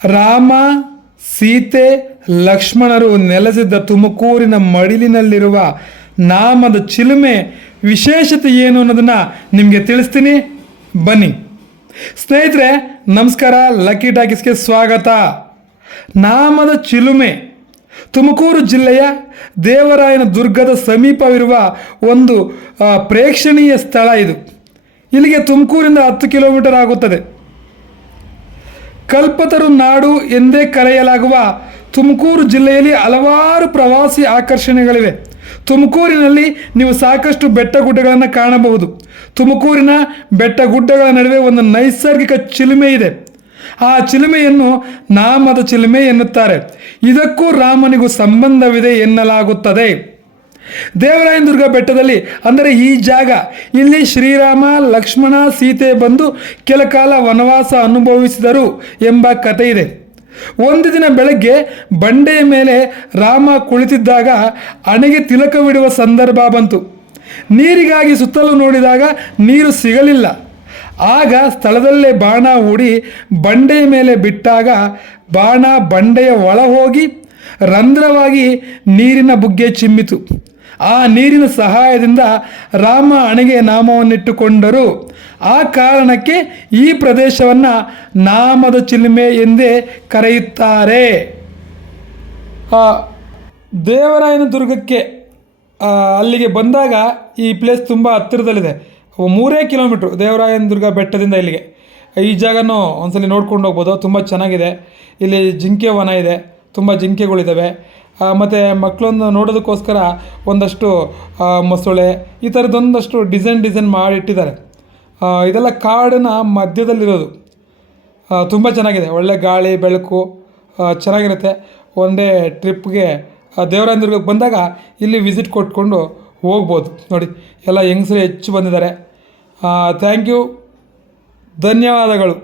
ರಾಮ ಸೀತೆ ಲಕ್ಷ್ಮಣರು ನೆಲೆಸಿದ್ದ ತುಮಕೂರಿನ ಮಡಿಲಿನಲ್ಲಿರುವ ನಾಮದ ಚಿಲುಮೆ ವಿಶೇಷತೆ ಏನು ಅನ್ನೋದನ್ನು ನಿಮಗೆ ತಿಳಿಸ್ತೀನಿ, ಬನ್ನಿ. ಸ್ನೇಹಿತರೆ ನಮಸ್ಕಾರ, ಲಕ್ಕಿ ಟಾಕೀಸ್ಗೆ ಸ್ವಾಗತ. ನಾಮದ ಚಿಲುಮೆ ತುಮಕೂರು ಜಿಲ್ಲೆಯ ದೇವರಾಯನ ದುರ್ಗದ ಸಮೀಪವಿರುವ ಒಂದು ಪ್ರೇಕ್ಷಣೀಯ ಸ್ಥಳ ಇದು. ಇಲ್ಲಿಗೆ ತುಮಕೂರಿಂದ 10 ಕಿಲೋಮೀಟರ್ ಆಗುತ್ತದೆ. ಕಲ್ಪತರು ನಾಡು ಎಂದೇ ಕರೆಯಲಾಗುವ ತುಮಕೂರು ಜಿಲ್ಲೆಯಲ್ಲಿ ಹಲವಾರು ಪ್ರವಾಸಿ ಆಕರ್ಷಣೆಗಳಿವೆ. ತುಮಕೂರಿನಲ್ಲಿ ನೀವು ಸಾಕಷ್ಟು ಬೆಟ್ಟ ಗುಡ್ಡಗಳನ್ನು ಕಾಣಬಹುದು. ತುಮಕೂರಿನ ಬೆಟ್ಟ ಗುಡ್ಡಗಳ ನಡುವೆ ಒಂದು ನೈಸರ್ಗಿಕ ಚಿಲುಮೆ ಇದೆ. ಆ ಚಿಲುಮೆಯನ್ನು ನಾಮದ ಚಿಲುಮೆ ಎನ್ನುತ್ತಾರೆ. ಇದಕ್ಕೂ ರಾಮನಿಗೂ ಸಂಬಂಧವಿದೆ ಎನ್ನಲಾಗುತ್ತದೆ. ದೇವರಾಯನದುರ್ಗ ಬೆಟ್ಟದಲ್ಲಿ, ಅಂದರೆ ಈ ಜಾಗ, ಇಲ್ಲಿ ಶ್ರೀರಾಮ ಲಕ್ಷ್ಮಣ ಸೀತೆ ಬಂದು ಕೆಲ ಕಾಲ ವನವಾಸ ಅನುಭವಿಸಿದರು ಎಂಬ ಕಥೆ ಇದೆ. ಒಂದು ದಿನ ಬೆಳಗ್ಗೆ ಬಂಡೆಯ ಮೇಲೆ ರಾಮ ಕುಳಿತಿದ್ದಾಗ ಹಣೆಗೆ ತಿಲಕವಿಡುವ ಸಂದರ್ಭ ಬಂತು. ನೀರಿಗಾಗಿ ಸುತ್ತಲೂ ನೋಡಿದಾಗ ನೀರು ಸಿಗಲಿಲ್ಲ. ಆಗ ಸ್ಥಳದಲ್ಲೇ ಬಾಣ ಹೂಡಿ ಬಂಡೆಯ ಮೇಲೆ ಬಿಟ್ಟಾಗ ಬಾಣ ಬಂಡೆಯ ಒಳ ಹೋಗಿ ರಂಧ್ರವಾಗಿ ನೀರಿನ ಬುಗ್ಗೆ ಚಿಮ್ಮಿತು. ಆ ನೀರಿನ ಸಹಾಯದಿಂದ ರಾಮ ಹಣೆಗೆ ನಾಮವನ್ನಿಟ್ಟುಕೊಂಡರು. ಆ ಕಾರಣಕ್ಕೆ ಈ ಪ್ರದೇಶವನ್ನು ನಾಮದ ಚಿಲುಮೆ ಎಂದೇ ಕರೆಯುತ್ತಾರೆ. ದೇವರಾಯನ ದುರ್ಗಕ್ಕೆ ಅಲ್ಲಿಗೆ ಬಂದಾಗ ಈ ಪ್ಲೇಸ್ ತುಂಬ ಹತ್ತಿರದಲ್ಲಿದೆ. 3 ಕಿಲೋಮೀಟ್ರು ದೇವರಾಯನ ದುರ್ಗ ಬೆಟ್ಟದಿಂದ ಇಲ್ಲಿಗೆ. ಈ ಜಾಗನೂ ಒಂದ್ಸಲಿ ನೋಡ್ಕೊಂಡು ಹೋಗ್ಬೋದು, ತುಂಬ ಚೆನ್ನಾಗಿದೆ. ಇಲ್ಲಿ ಜಿಂಕೆ ವನ ಇದೆ, ತುಂಬ ಜಿಂಕೆಗಳಿದ್ದಾವೆ. ಮತ್ತು ಮಕ್ಕಳನ್ನು ನೋಡೋದಕ್ಕೋಸ್ಕರ ಒಂದಷ್ಟು ಮೊಸಳೆ ಈ ಥರದ್ದೊಂದಷ್ಟು ಡಿಸೈನ್ ಮಾಡಿಟ್ಟಿದ್ದಾರೆ. ಇದೆಲ್ಲ ಕಾಡಿನ ಮಧ್ಯದಲ್ಲಿರೋದು. ತುಂಬ ಚೆನ್ನಾಗಿದೆ, ಒಳ್ಳೆ ಗಾಳಿ ಬೆಳಕು ಚೆನ್ನಾಗಿರುತ್ತೆ. ಒನ್ ಡೇ ಟ್ರಿಪ್ಗೆ ದೇವರಾಯನ ದುರ್ಗಕ್ಕೆ ಬಂದಾಗ ಇಲ್ಲಿ ವಿಸಿಟ್ ಕೊಟ್ಕೊಂಡು ಹೋಗ್ಬೋದು. ನೋಡಿ, ಎಲ್ಲ ಹೆಂಗಸರು ಹೆಚ್ಚು ಬಂದಿದ್ದಾರೆ. ಥ್ಯಾಂಕ್ ಯು, ಧನ್ಯವಾದಗಳು.